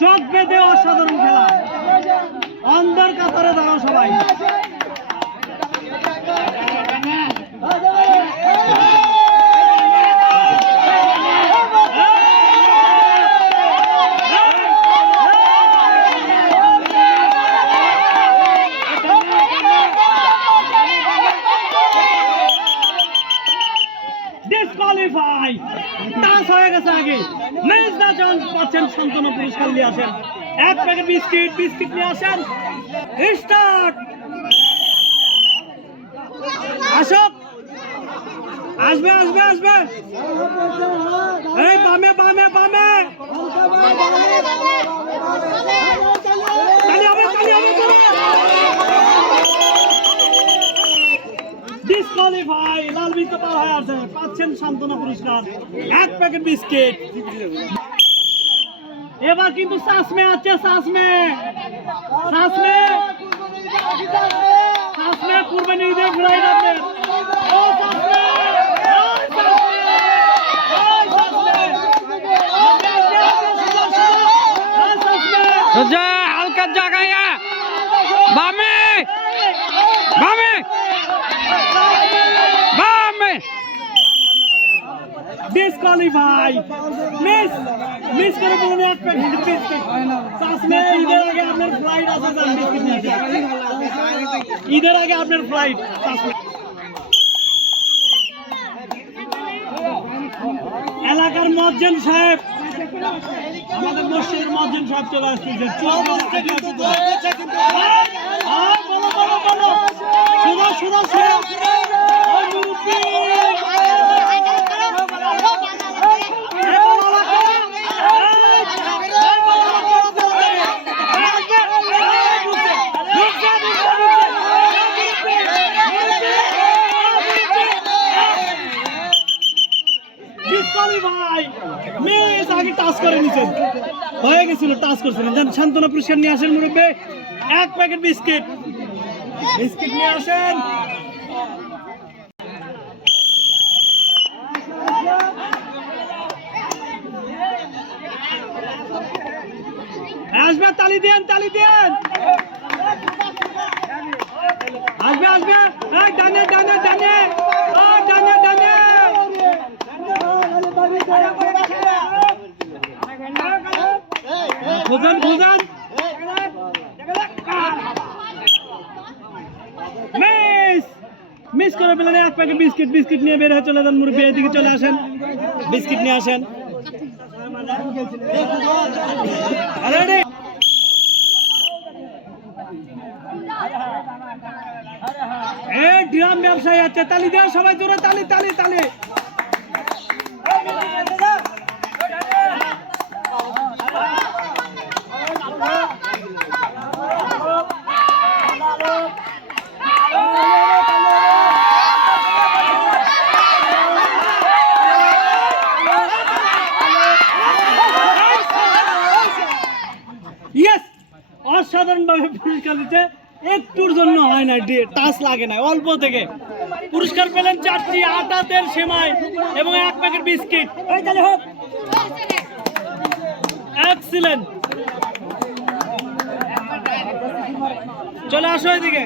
চোখ বেঁধে অসাধারণ খেলা। অন্ধর কাতারে দাঁড়াও সবাই। ডিসকোয়ালিফাই। টাচ হয়ে গেছে আগে। মেজদা জন পাচ্ছেন সান্ত্বনা পুরস্কার নিয়ে আসেন। এক প্যাকেট বিস্কিট নিয়ে আসেন। স্টার্ট। আসুক। আসবে আসবে আসবে। এই বামে বামে বামে। ডিসকোয়ালিফাই। লাল বিস্কুট পার হয়ে আছে। পাচ্ছেন সান্ত্বনা পুরস্কার এক প্যাকেট বিস্কিট। এবার কিন্তু সাসমে আছে। সাসমে কুরবানি ঈদের ফ্লাইট আপনার। হালকা জায়গায় বামে বামে বামে। ডিসকোয়ালিফাই। মিস করে বলুন এক প্যাকেট বিস্কিট। সাসমে ঈদের আগে আপনার ফ্লাইট আছে। বিস্কিট নিয়ে ঈদের আগে আপনার ফ্লাইট। এলাকার মুয়াজ্জিন সাহেব, আমাদের মসজিদের মুয়াজ্জিন সাহেব চলে আসতেছে। টাচ করে নিছেন, হয়ে গেছিল, টাচ করছিলেন। সান্ত্বনা পুরস্কার নিয়ে আসেন মুরব্বী। এক প্যাকেট বিস্কিট নিয়ে আসেন। আসবে, তালি দেন। আসবে ডানে ডানে ডানে ডানে ডানে। বুঝান মিস করে পেলেন এক প্যাকেট বিস্কিট নিয়ে বের হয়ে চলে যান মুরব্বী। এদিকে চলে আসেন, বিস্কিট নিয়ে আসেন। ড্রাম ব্যবসায়ী আছে, তালি দেওয়া সবাই জোরে, তালি। অসাধারণ ভাবে পুরস্কার দিচ্ছে। একটুর জন্য হয় না, টাচ লাগে না, অল্প থেকে পুরস্কার পেলেন 4টি আটাতের সেমাই এবং এক প্যাকেট বিস্কিট। এক্সিলেন্ট। চলে আসো এদিকে।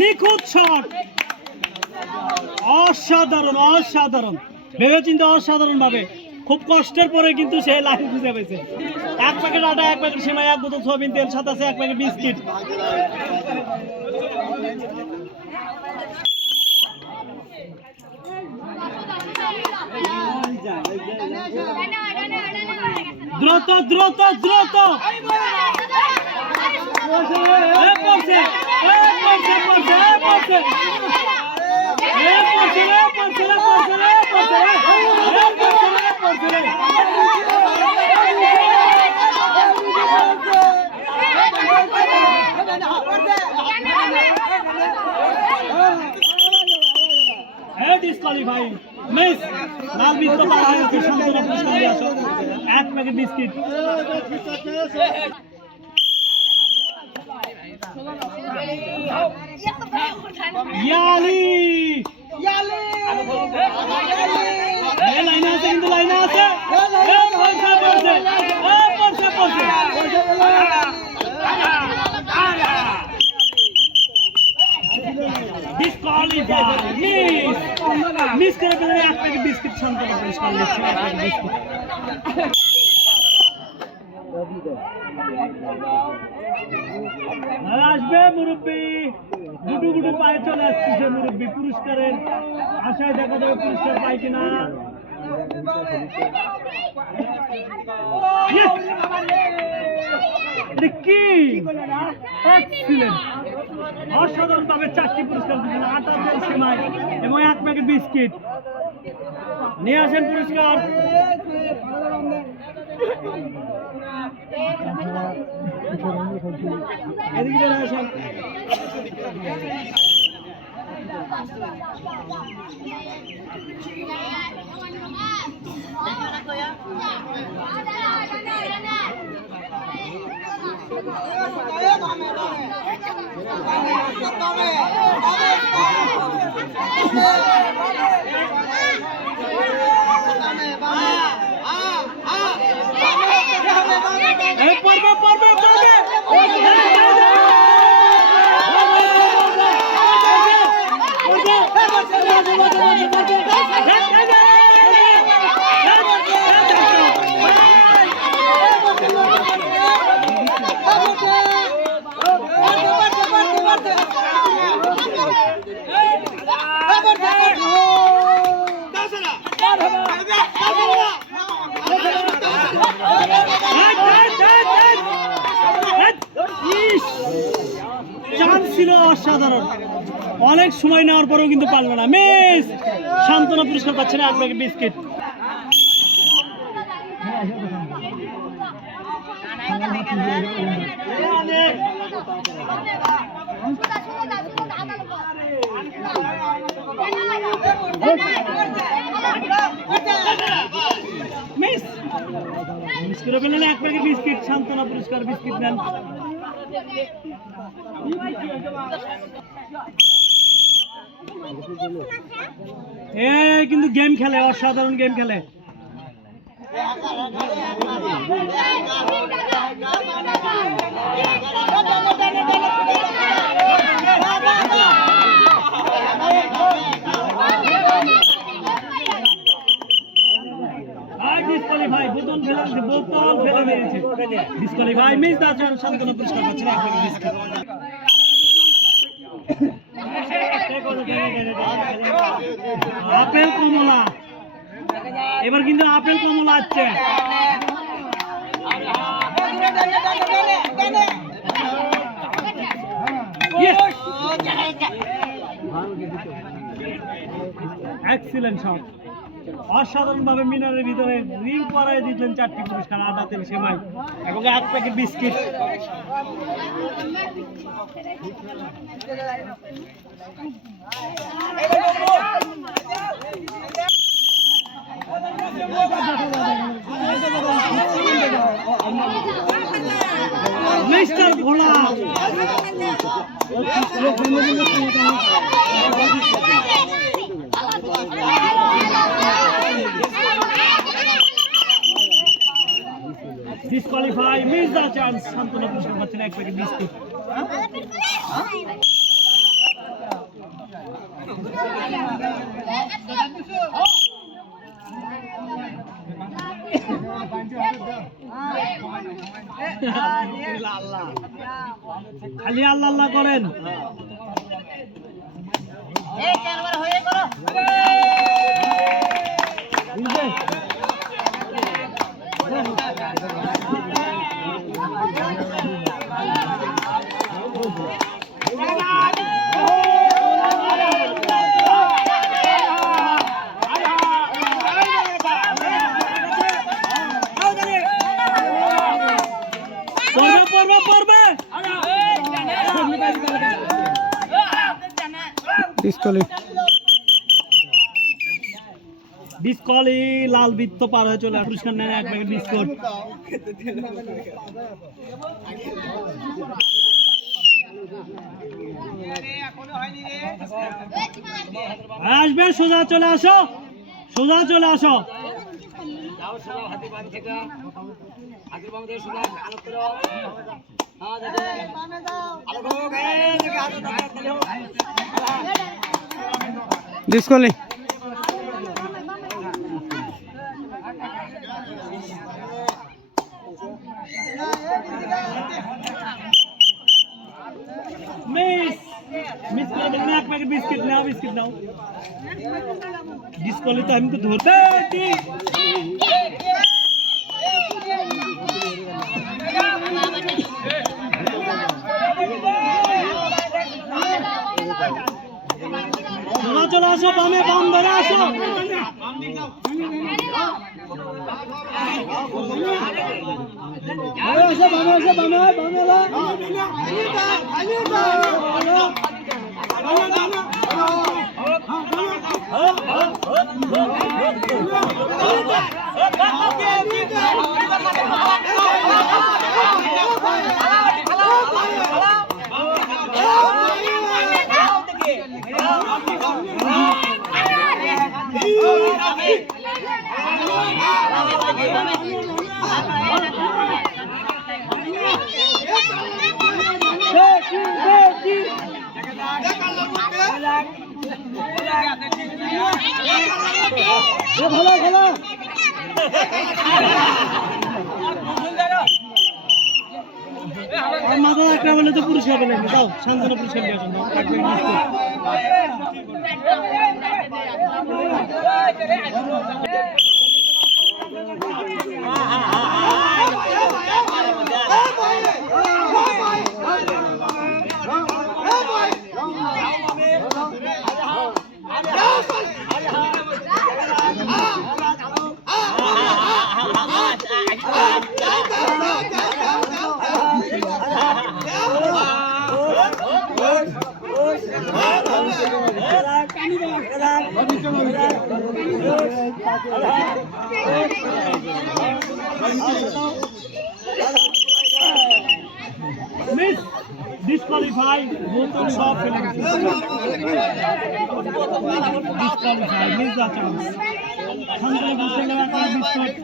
নিখুঁত শট। অসাধারণ ভেবেচিন্তে অসাধারণ ভাবে, খুব কষ্টের পরে কিন্তু সে লাইন খুঁজে পেয়েছে। এক প্যাকেট আটা, এক প্যাকেট সেমাই, এক বোতল সয়াবিন তেল, সাথে আছে এক প্যাকেট বিস্কিট। দ্রুত দ্রুত দ্রুত পড়ছে পড়ছে রে। ডিসকোয়ালিফাই মিস লাল বৃত্ত পার হয়ে গেছে সান্তনা পুরস্কার নিয়ে আসো এক প্যাকেট বিস্কিট ইয়ালি লাইনে আছে কিন্তু লাইনে আছে মিস করে ফেলে এক প্যাকেট বিস্কিট সান্তনা পুরস্কার নিচ্ছে এক প্যাকেট বিস্কিট আসবে মুরব্বী গুটু গুটু পায়ে চলে আসতেছে মুরব্বী পুরস্কারের আশায় দেখা যাবে পুরস্কার পাই কিনা কি অসাধারণ ভাবে 4টি পুরস্কার দিচ্ছেন 78 সীমায় এবং এক প্যাকেট বিস্কিট নিয়ে আসেন পুরস্কার এদিকে আসেন চান্স ছিল অসাধারণ অনেক সময় নেওয়ার পরেও কিন্তু পারলো না মিস সান্তনা পুরস্কার পাচ্ছে না এক প্যাকেট বিস্কিট মিস করে ফেললেন এক প্যাকেট বিস্কিট সান্তনা পুরস্কার বিস্কিট নেন কিন্তু গেম খেলে অসাধারণ গেম খেলে ডিসকোয়ালিফাই বোতল ফেলে দিয়েছে বোতল ফেলে দিয়েছে ডিসকোয়ালিফাই মিস দাজন সান্তনা পুরস্কার পাচ্ছে না এক প্যাকেট বিস্কিট আপেল কমলা এবার কিন্তু আপেল কমলা আছে এক্সিলেন্ট শট অসাধারণ ভাবে মিনারের ভিতরে রিং করায় দিলেন 4টি পুরস্কার আদা তেল সেমাই এবং এক প্যাকেট বিস্কিট মিস্টার ভোলা ডিসকোয়ালিফাই মিস দা চান্স সান্তনা পুরস্কার পাচ্ছেন এক প্যাকেট বিস্কিট খালি আল্লাহ আল্লাহ করেন ডিসকলি ডিসকলি লাল বৃত্ত পার হয়ে চলে পুরস্কার নেন এক প্যাকেট বিস্কুট। আসবে সোজা চলে আসো, সোজা চলে আসো। ডিসকলি মিস মিস করে দেবেন এক প্যাকেট বিস্কিট নাও, বিস্কিট নাও। ডিসকলি তো আমি তো ধরতে চলে আসো, বামে বাম ধরে আসো। মাথা একটা বলে তো পুরস্কার পেলেন, দাও শান্তনা পুরস্কার দিয়ে আসুন। মিস ডিসকোয়ালিফাই, বোতল সব ফেলে গেছে। Disqualify, miss the chance. শান্তনা পুরস্কার বিস্কুট।